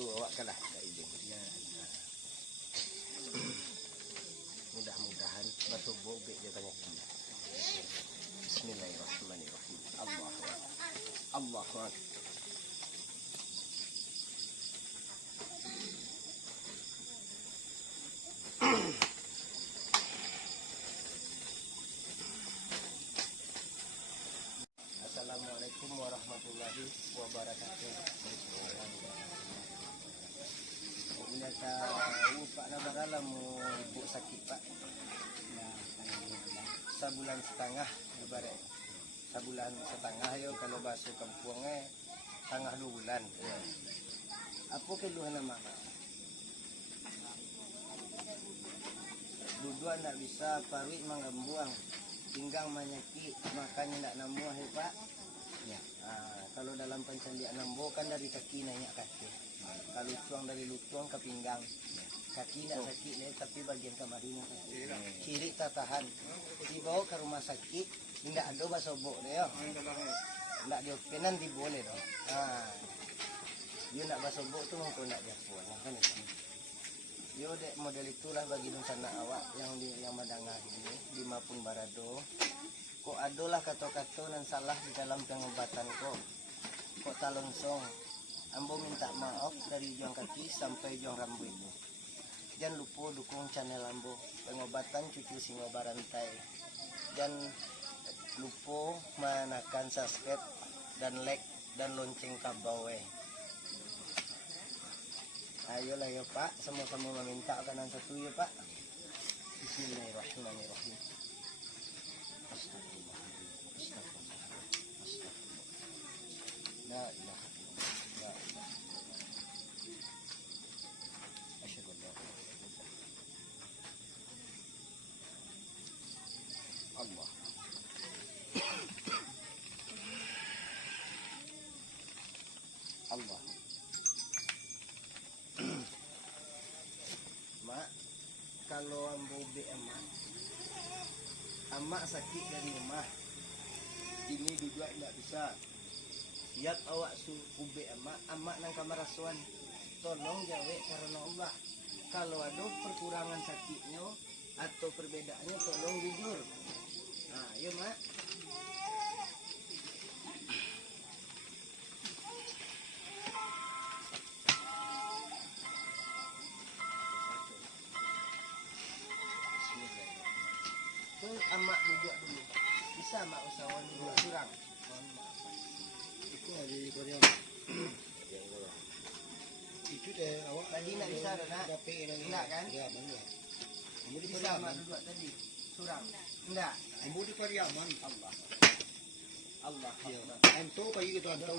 tu awak kalah tak izin. Mudah-mudahan bersubuh ubik dia banyak. Bismillahirrahmanirrahim. Allahu Akbar. Allahu Akbar. Assalamualaikum warahmatullahi wabarakatuh. Ini tahu Pak Nabarala mau ibu sakit Pak. Sebulan setengah ibarat. Sebulan setengah yo kalau bahasa kampungnya setengah 2 bulan. Apa keluhan nama? Dua nak bisa parut menggembuang. Pinggang menyakit, makanya nak namuah ya Pak. Ya. Kalau dalam pencalian nambo kan dari kaki naik kaki. Kalau lutuang dari lutuang ke pinggang. Kaki nak sakit ni tapi bagian kemarin kiri tak tahan. Dibawa ke rumah sakit, tidak ada basobok dia. Nak dia kenan diboleh doh. Dia nak basobok tu mungkin nak dia puan kan itu. Yo dek model itulah bagi sana awak yang madangah ini di Mapun Barado. Kok adalah kata-kata nan salah di dalam pengobatan kok talonsong. Ambo minta maaf dari juang kaki sampai juang rambut. Jangan lupa dukung channel Ambo pengobatan cucu singo barantai. Jangan lupa menekan subscribe dan like dan lonceng kabau. Ayolah ya Pak, sama-sama meminta kanan satu ya Pak. Bismillahirrahmanirrahim. La ilaha illallah. Asyhadu an la ilaha illallah. Allah. Allah. Mak, kalau ambo be emak sakit dari rumah. Ini juga tidak bisa. Siap awak ube emak nang kamar asuhan. Tolong jawab karena Allah. Kalau ada perkurangan sakitnya atau perbedaannya tolong jujur. Nah, ya Mak. Amak duduk dulu. Bisa mak usahawan duduk curang. Itu ada di Korea. Itu deh awak tadi nak bisa dah nak. Enggak kan? Ya, benar. Kamu di Korea mak duduk tadi. Curang. Enggak. Kamu di Korea man. Allah. Allah. Anto pagi gitu anto.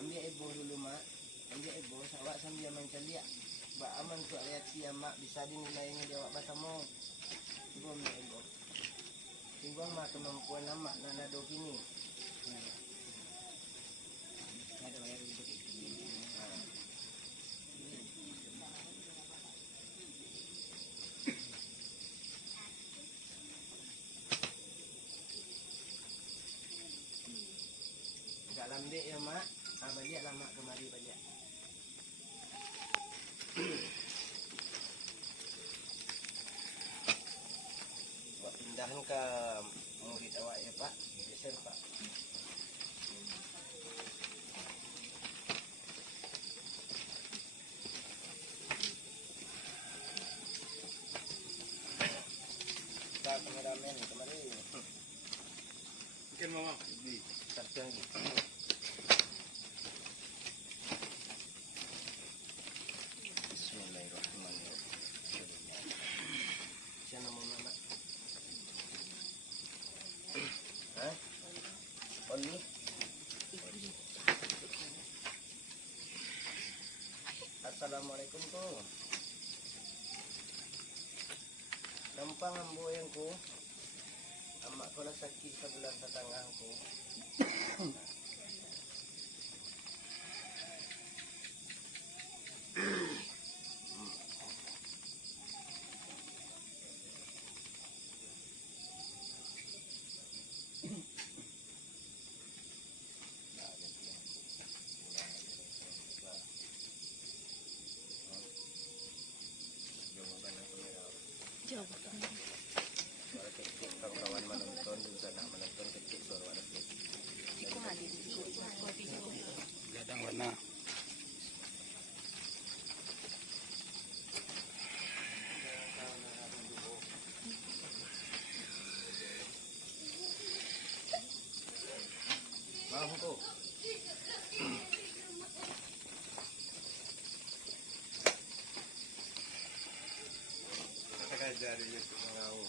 Ambil ibu dulu mak. Ambil ibu awak sambil menceliak. Ba aman tu reaksi mak bisa dinilainya dia awak bersama. Ibu ambil ibu. Tinggal mak kemampuan mak nana do kini. Ada bayar untuk ini. Enggak lambek ya mak. Balik lah mak kemari balik. Buat pindahan ke murid awak ya Pak. Geser Pak. Kita kameramen kemari. Mungkin mama. Satu lagi. Assalamualaikum ko. Gampang ambo yang ko. Amak ko na sakit sa bulan sa tangang ko. Maaf ko. Dari itu mengau.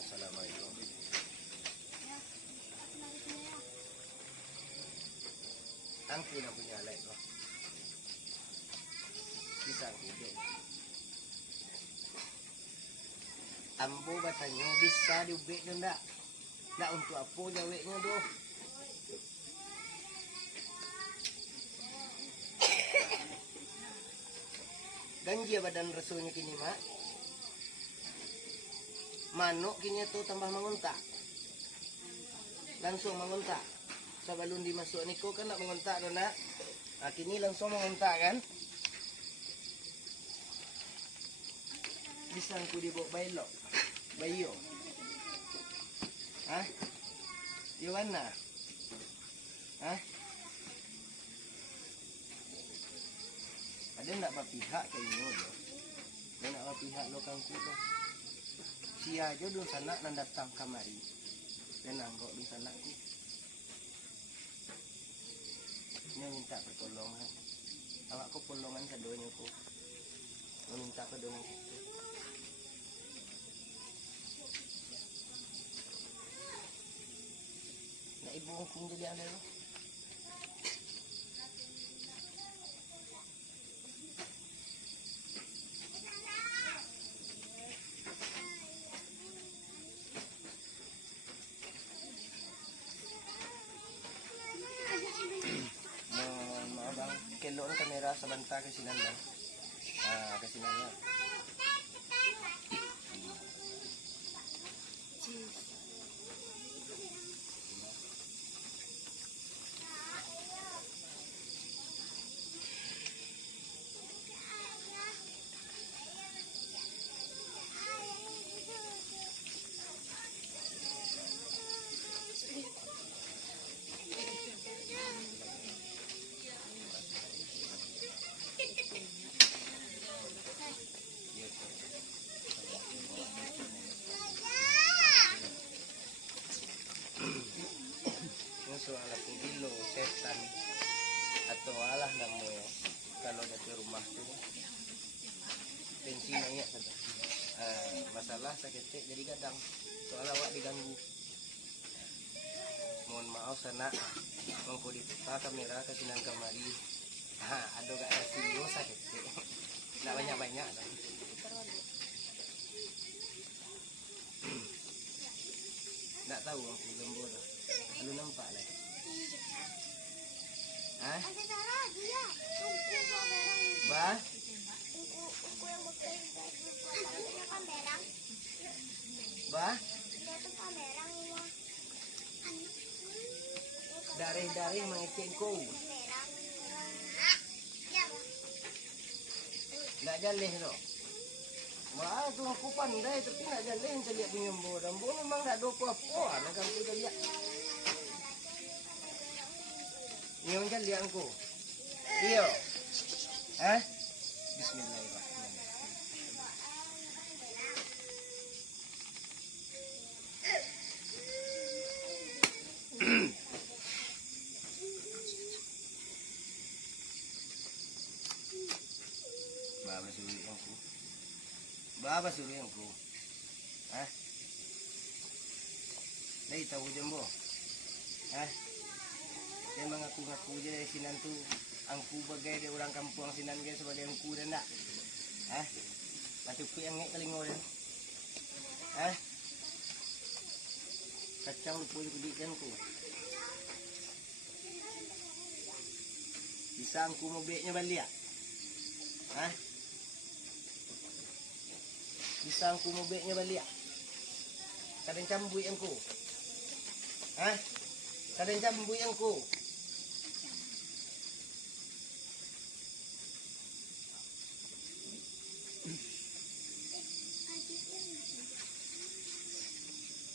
Assalamualaikum. Angku na punya alay ko. Bisa ang ide. Ambo batanyo bisa diubi nyo na. Na untuk apo jawe nyo do. Ganji badan rasulnya kini mak. Manok kini tuh tambah mengontak. Langsung mengontak. Sabalun dimasuk niko kan nak mengontak do nak. Nah, kini langsung mengontak kan. Bisa aku dibawa bailok. Bayo. Hah? Di mana? Hah? Ada nak berpihak kayak ini do. Ada nak berpihak lo kangku do. Sia aja do sana nan datang kamari. Dan anggok do sana ku. Ini minta pertolongan. Awak ko pertolongan sa donya ko. Minta ke donya ko. Na ibu kong jadi ano. Keloon kamera sa banta kasi nanda. Kasi nanda. Soal aku bilo setan atau alah namo kalau dari rumah tu tensi naik kata masalah sakit jadi kadang soal awak diganggu. Mohon maaf sana mengko diputar kamera ke sinan kamari. Ada gak ada video sakit nak banyak nak tahu aku gambar lu nampak lah. Hah? Bah? Bah? Dari mengecek ko. Nggak jaleh no. Wah, tu aku pandai tapi nggak jaleh saya lihat punya rambo memang nggak dopo apa. Nak aku dah lihat. Nyon jaleh aku. Iyo. Hah? Bismillahirrahmanirrahim. Baba suruh aku. Hah? Dari tahu jembo. Hah? Dia mengaku-ngaku je dari sinan tu angku bagai dia orang kampung sinan dia sebagai angku dan tak. Hah? Macam ku yang ngek kelingor dia. Hah? Kacang lupa je kudikan ku. Bisa angku mau beknya balik. Hah? Bisa aku mobeknya balik. Kadang cambui aku. Hah? Kadang cambui aku.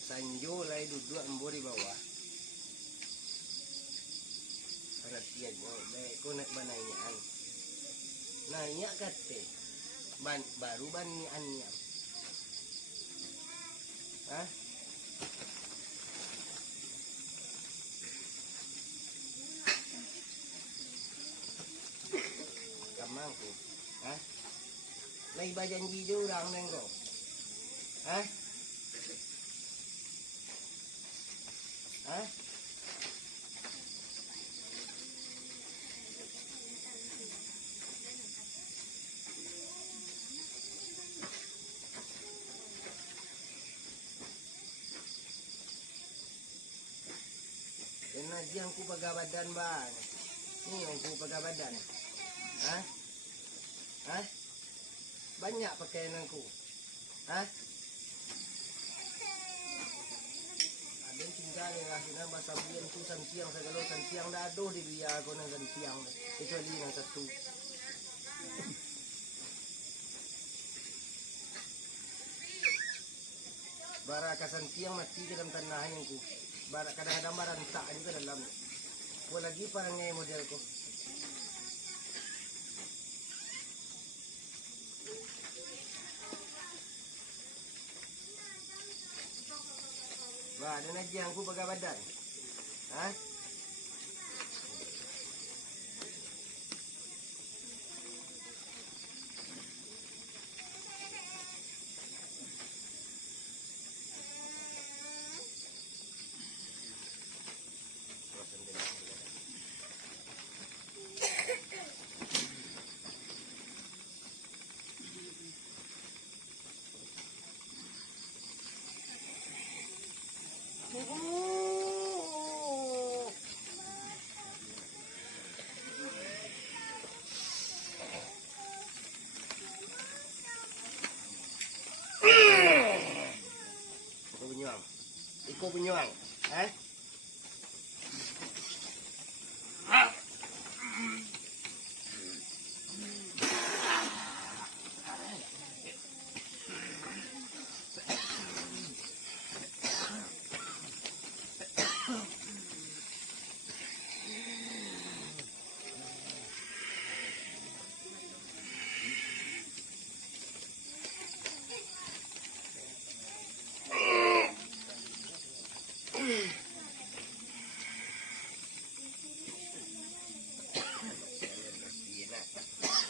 Sanjo lah duduk ambo di bawah. Perhatian yo, baik ko nak banayaan. Nanya kate. Baru banian niya. Hah? Kamang ko. Hah? May iba janji dia orang neng ko. Hah? Hah? Kena jiang ku paga badan bang. Ni yang ku paga badan. Hah? Hah? Banyak pakaian aku. Hah? Ada tinggal yang akhirnya bahasa bian tu santiang segala santiang dah aduh di biar aku nang santiang. Kecuali yang satu. Baraka santiang mati ke dalam tanah yang ku. Barak kadang-kadang barantak juga dalam. Gua lagi parangnya modelku. Wah, ada lagi yang ku pakai badan. Hah? Iko penyuang. Eh?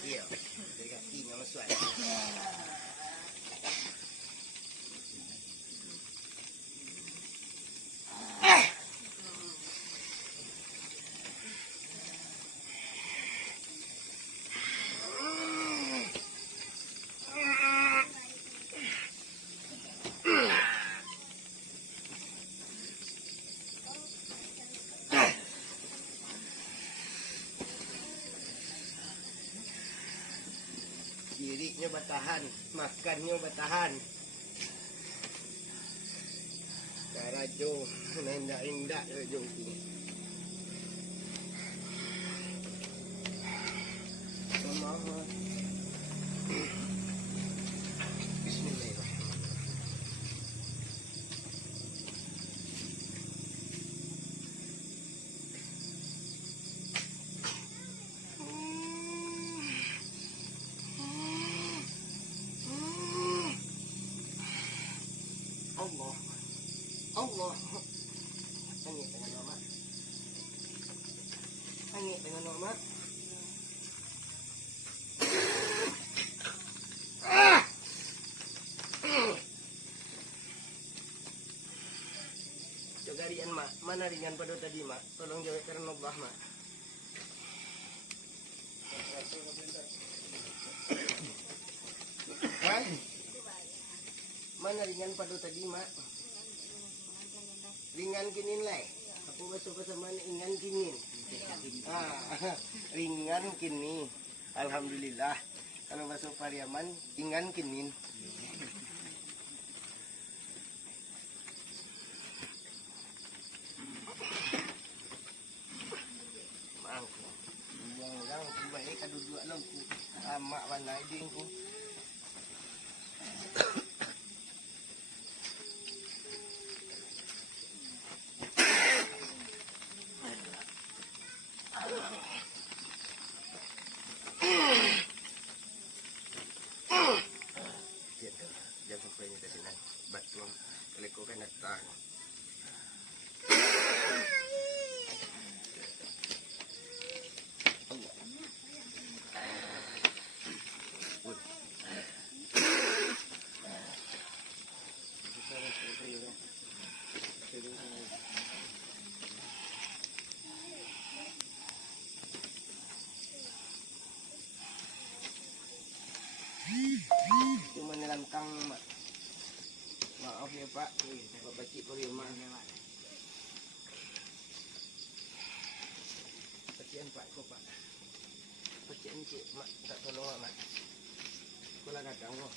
Iya, dari kakinya masuk. Dirinya bertahan, makannya bertahan. Cara Jo, nendak-nendak Jo ini. Mama. Bismillahirrahmanirrahim. Allah. Allah. Hangit dengan normal. Hangit dengan normal. Jaga Rian mak. Mana Rian pada tadi mak? Tolong jawab karena Allah mak. Hah? Mana ringan pada tadi mak? Ringan kinin lah. Aku masuk ke sama ringan kinin. Ringan kini. Alhamdulillah. Kalau masuk Pariaman ringan kinin. kadudua lang ko. Ama wanay din ko. Diyan sampai niya kasi lang. Batuang. Kali ko kan datang. Cuma nilantang maaf ya Pak, bapak po rin Pacian Pak ko Pak. Pacian cik mak tak tolong mak. Kula kadang kok.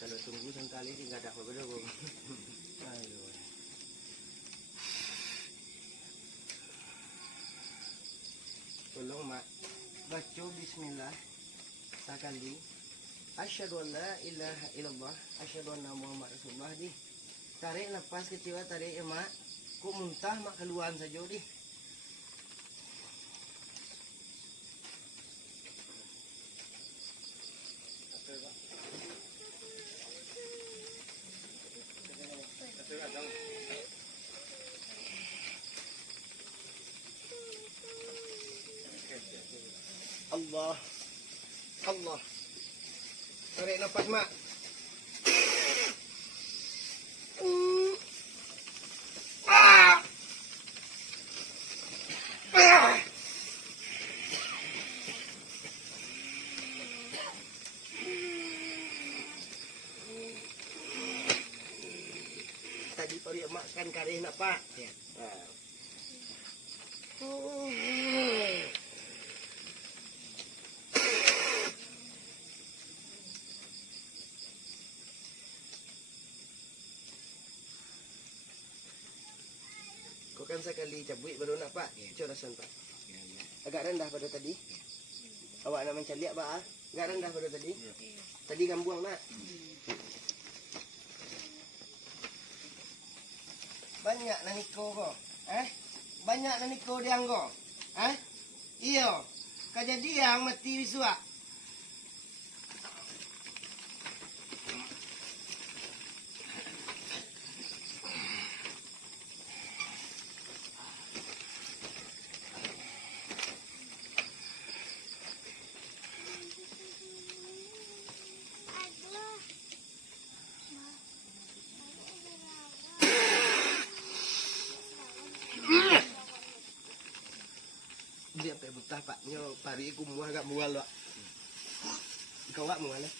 Kalau tunggu sekali sih enggak ada apa-apa kok. Ayo. Tolong mak. Baca bismillah sekali. Asyhadu an la ilaha illallah, asyhadu anna Muhammad Rasulullah di. Tarik nafas kecil, tarik ya mak. Kok muntah mak keluar saja di. Allah. Allah. Tarik nafas mak. Tadi tarik mak kan karin apa? Ya. Kau kan sekali cabut baru nak Pak. Coba rasakan Pak. Agak rendah pada tadi. Awak nak mencaliak Pak ah? Agak rendah pada tadi. Tadi kan buang nak. Banyak nak niko kau. Banyak nak niko diang kau. Iyo. Kejadian mati wisuak. Dia sampai butah Pak. Nyo pari aku mual agak mual Pak. Kau wak mual lah.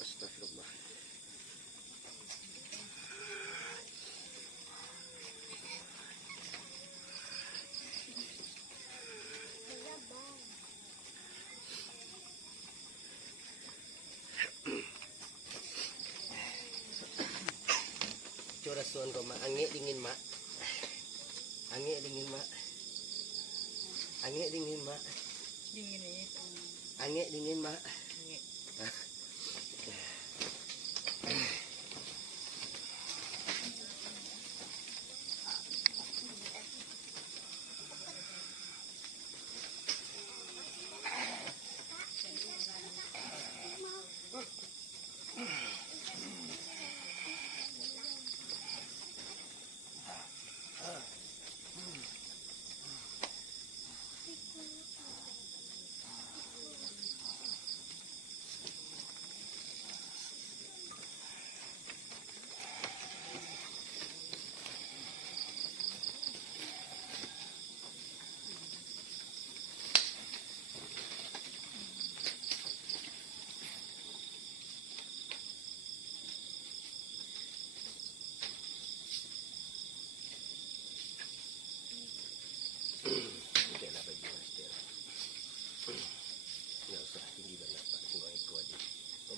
Astagfirullah. Rason kau mak, angin dingin mak, angin dingin mak, angin dingin mak, Dingin ini. angin dingin mak.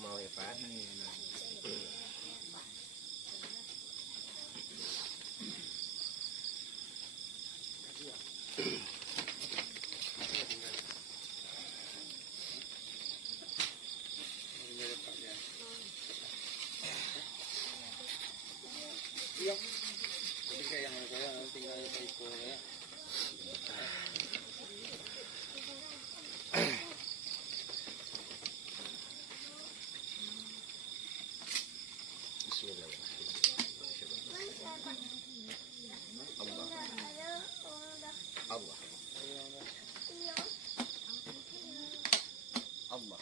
mau ya Pak. Iya. Jadi kayak yang saya tinggal di Korea. Allah. Allah.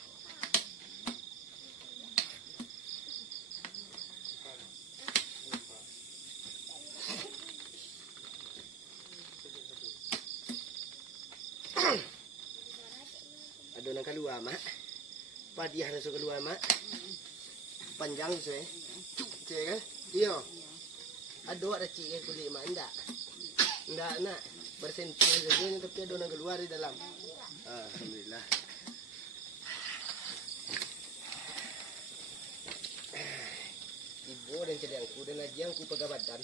Adonan keluar mak. Padiah rasa keluar mak. Panjang saya. Cik kan? Iya. Aduh ada cik kulit mak enggak. Enggak nak. Bersentuh saja ni tapi adonan keluar di dalam. Alhamdulillah. Ibu dan cedangku dan ajangku pegang badan.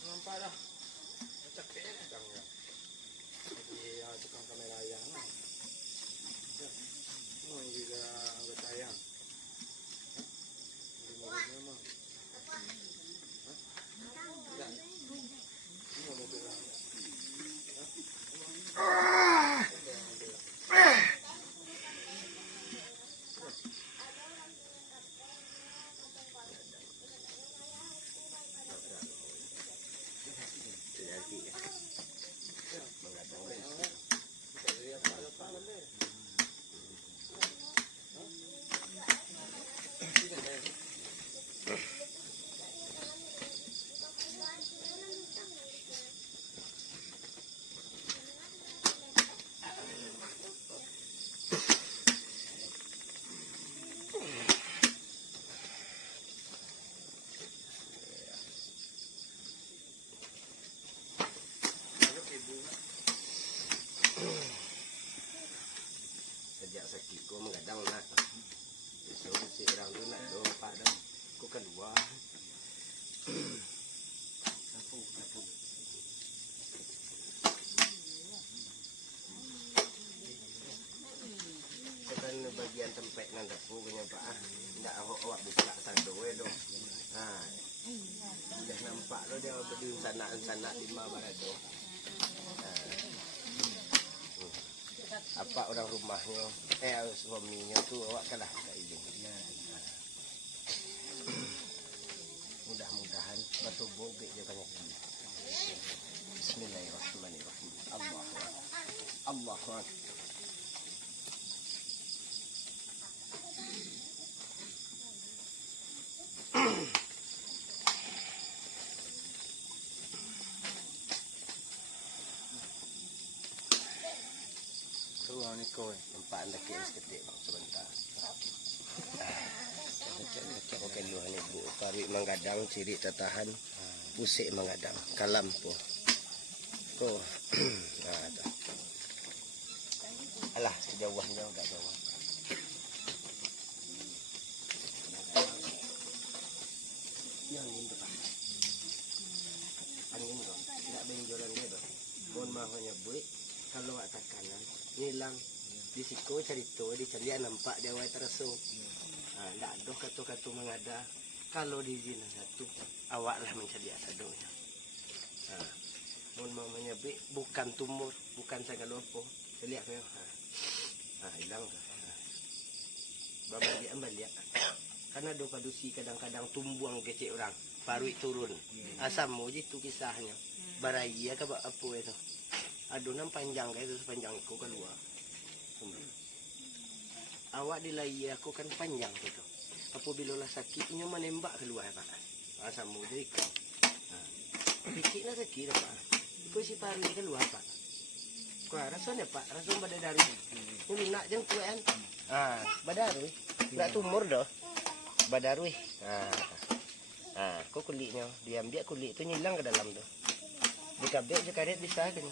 Nampak dah. Macam kek dah. Jadi tukang kamera yang. Oh, juga anggota ayam. Muridnya mah. Enggak. Mau mobil lah. Sejak sakit ko mengadang nak. So si orang tu nak dompak dah. Ko keluar. Sapu. Kan bagian tempat nan dapur punya Pak. Ndak awak buka sado doh. Dah nampak lo dia berdiri sana lima barat tu. Apa orang rumahnya, suaminya tu awak kalah tak izin. Mudah-mudahan bertubuh dia banyak. Bismillahirrahmanirrahim. Allahu Akbar. Tuh ni kau. Nampak anda kira seketik bang sebentar. Okey luar ni bu. Parik menggadang, ciri tertahan, pusik menggadang, kalam po. Ko. Nah, tu. Alah, jauh-jauh agak jauh. Yang ini tu Pak. Angin tu. Tak benjolan dia tu. Mohon maaf hanya buik. Kalau awak tak kanan, hilang. Di siku cerita, di carian nampak dia awak terasa. Tak ada kata-kata mengada. Kalau diizinkan satu, awaklah mencari asadonya. Mohon maaf hanya buik. Bukan tumor, bukan segala apa. Lihat kau. Hilang tu. Balik. Karena do padusi kadang-kadang tumbuang kecil orang. Parui turun. Asam mo itu kisahnya. Baraya ke apa itu? Adonan panjang kayak itu sepanjang aku keluar. Awak dilai aku kan panjang gitu. Apabila lah sakitnya menembak keluar Pak. Asam mo jadi kau. Kecil lah sakit dah pak. Ikut si paru ni keluar pak. Kuah rasanya pak, rasa pada dari. Ini nak jeng kuat kan? Badarui. Nak tumor dah. Badarui. Kau kulitnya diam dia kulit tu nyilang ke dalam tu. Dikabek je karet bisa kan.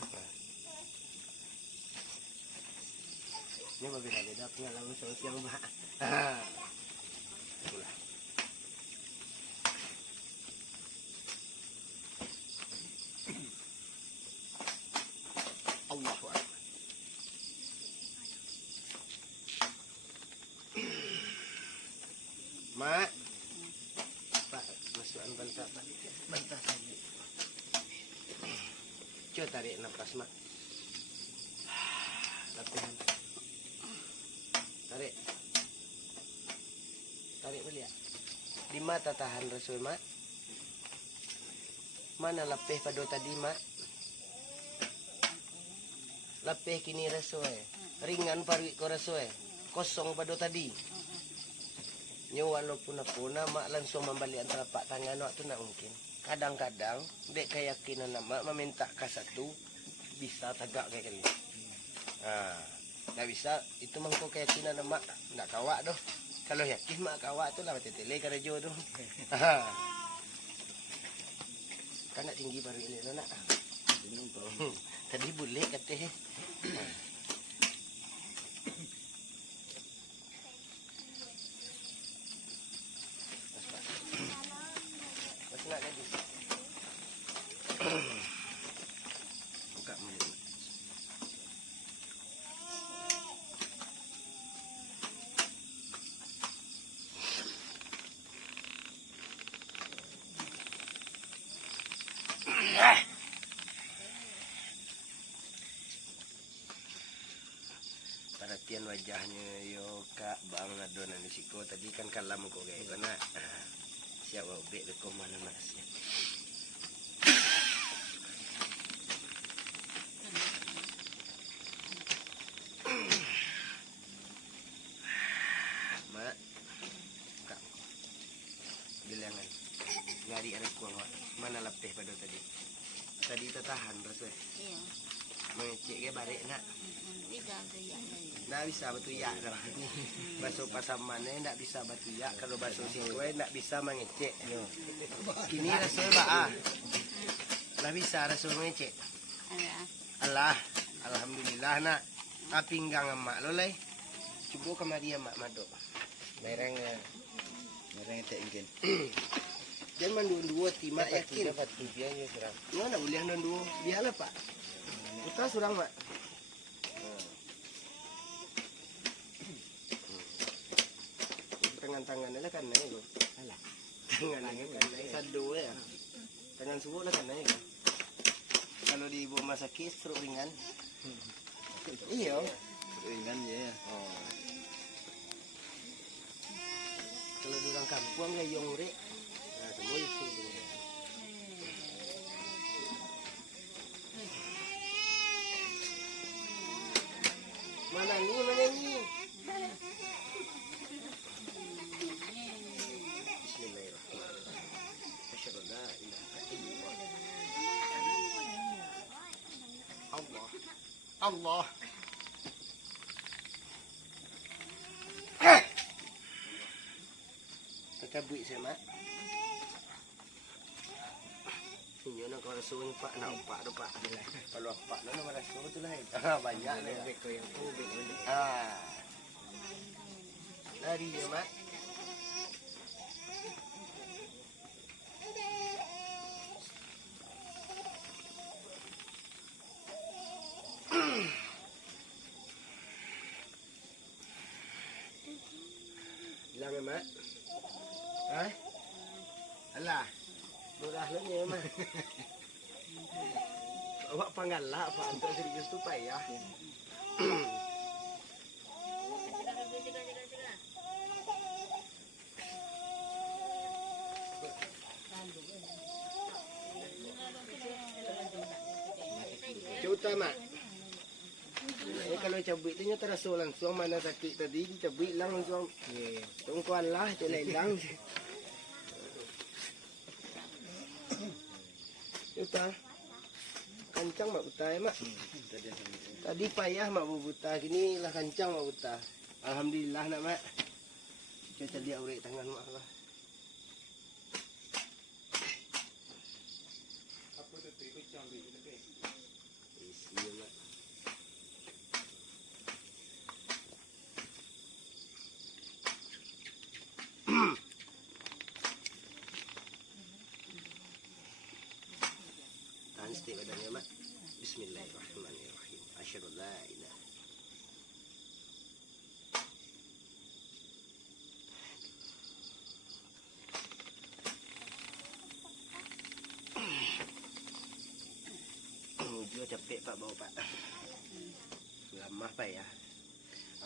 Ini berbeda-beda pengalaman sosial pak. Itulah. Allahu Akbar. Mak. Pak, masukan bantah pak. Bantah saja. Coba tarik nafas mak. Latihan. Tarik. Tarik balik. Di mata tahan Rasul mak. Mana lepeh pada tadi mak? Lepeh kini Rasul. Ringan parwik ko Rasul. Kosong pada tadi. Nyo walaupun apa mak langsung membalik antara pak tangan waktu nak mungkin. Kadang-kadang dek keyakinan mak meminta ke satu bisa tegak kayak kali. Tak bisa itu mangko keyakinan mak nak kawak doh. Kalau yakin mak kawak tu lah macam tele karajo tu. Kan nak tinggi baru elok nak. Tadi boleh kata. Nak lagi. Buka mulut. Perhatian wajahnya yo kak bang adonan risiko tadi kan kalam kok kayak mana. Siap obek dekom mana masnya. Mak, kak, bilangan, ngari ada kuang mana lepeh pada tadi. Tadi tertahan Rasul. Iya. Mengecek ke balik nak. Bisa teriak lagi. Nak bisa batu yak dah. Basuh pasaman ni nak bisa batu yak. Kalau basuh singkoi nak bisa mengecek. Kini Rasul ba. Lah bisa Rasul mengecek. Allah. Alhamdulillah nak. Pinggang emak lo leh. Cuba kemari emak madok. Mereng tak ingin. Jangan dua timak yakin. Dapat dia ya serang. Mana boleh dua. Biarlah pak. Kita surang mak. Tangan lah kan naik go. Alah. Tangan kan naik sadu ya. Tangan subuh lah kan naik. Kalau di rumah sakit stroke ringan. Iya. Ringan ya. Oh. Kalau di orang kampung gayung rek. Nah, semua itu. Mana ni? Allah. Kita buat saya mak. Ini nak kau rasunya pak, nak pak tu pak. Kalau pak nak nama rasu tu lah. Banyak lah. Kau yang tu betul. Lari ya mak. Hilang ya mak. Alah. Murah lah ni mak. Awak panggala apa untuk serius tu payah. Cuta mak. Kalau cabut tu nya terasa langsung mana sakit tadi dicabut langsung. Tungkuan lah tu lelang. buta. Kancang mak buta ya mak. Tadi payah mak buta, kini lah kancang mak buta. Alhamdulillah nak mak. Kita lihat urek tangan mak lah. Isi ya mak. Tahan sikit badannya mak. Bismillahirrahmanirrahim. Asyhadu an la ilaha. Juga capek pak bawa pak. Lama pak ya.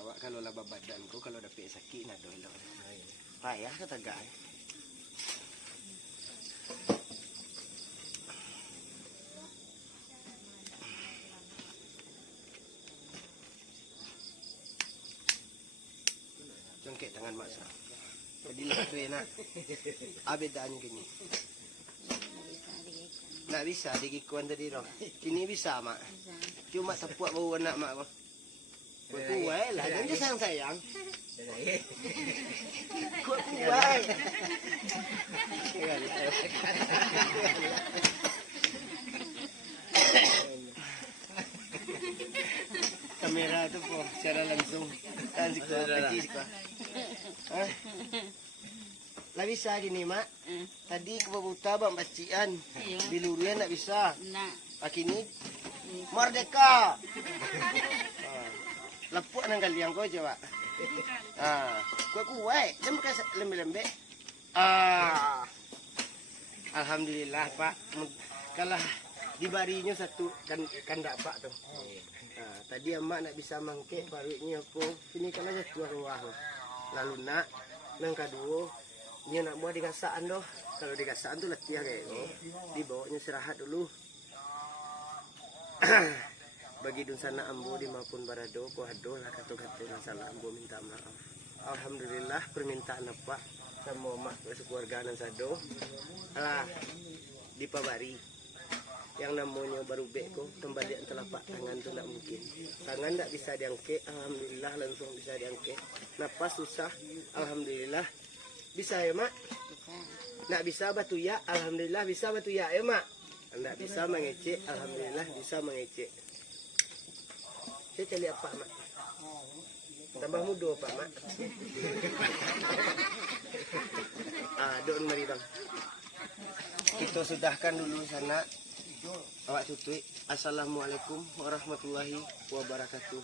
Awak kalau laba badan kau kalau dapat sakit nak doi lah. Payah kata gak. Jongkek tangan mak sah. Jadi lah tu nak. Bedanya gini. Nak bisa digikuan tadi roh. Kini bisa mak. Bisa. Cuma sepuak bau anak mak kau. Kuat lah, jangan sayang. Kuat. Kamera tu po secara langsung. Kan sikuah, kaki sikuah. Lah bisa gini mak. Tadi kebuta bang bacian. Iya. Di luruan tak bisa. Nak. Pagi ni merdeka. Lepuk nang kaliang kau coba. Kuat. Jangan pakai lembek-lembek. Alhamdulillah pak. Kalau dibarinya satu kan dapat tu. Tadi emak nak bisa mangkek parunya aku. Sini kalau satu ruah. Lalu nak nang kedua nya nak buat digasaan doh. Kalau digasaan tu letih kayak tu. Dibawanya istirahat dulu. Bagi dun sana ambo di maupun barado ko ado lah kata-kata masalah ambo minta maaf. Alhamdulillah permintaan apa sama mak keluarga nan sado. Alah dipabari. Yang namanya baru beko kembali telapak tangan tu tak mungkin. Tangan tak bisa diangkat, alhamdulillah langsung bisa diangkat. Napas susah, alhamdulillah bisa ya mak. Bisa. Nak bisa batu ya, alhamdulillah bisa batu ya mak. Nak bisa mengecek, alhamdulillah bisa mengecek. Saya cari apa mak? Tambah muda pak mak. Doon mari bang. Kita sudahkan dulu sana. Awak tutui. Assalamualaikum warahmatullahi wabarakatuh.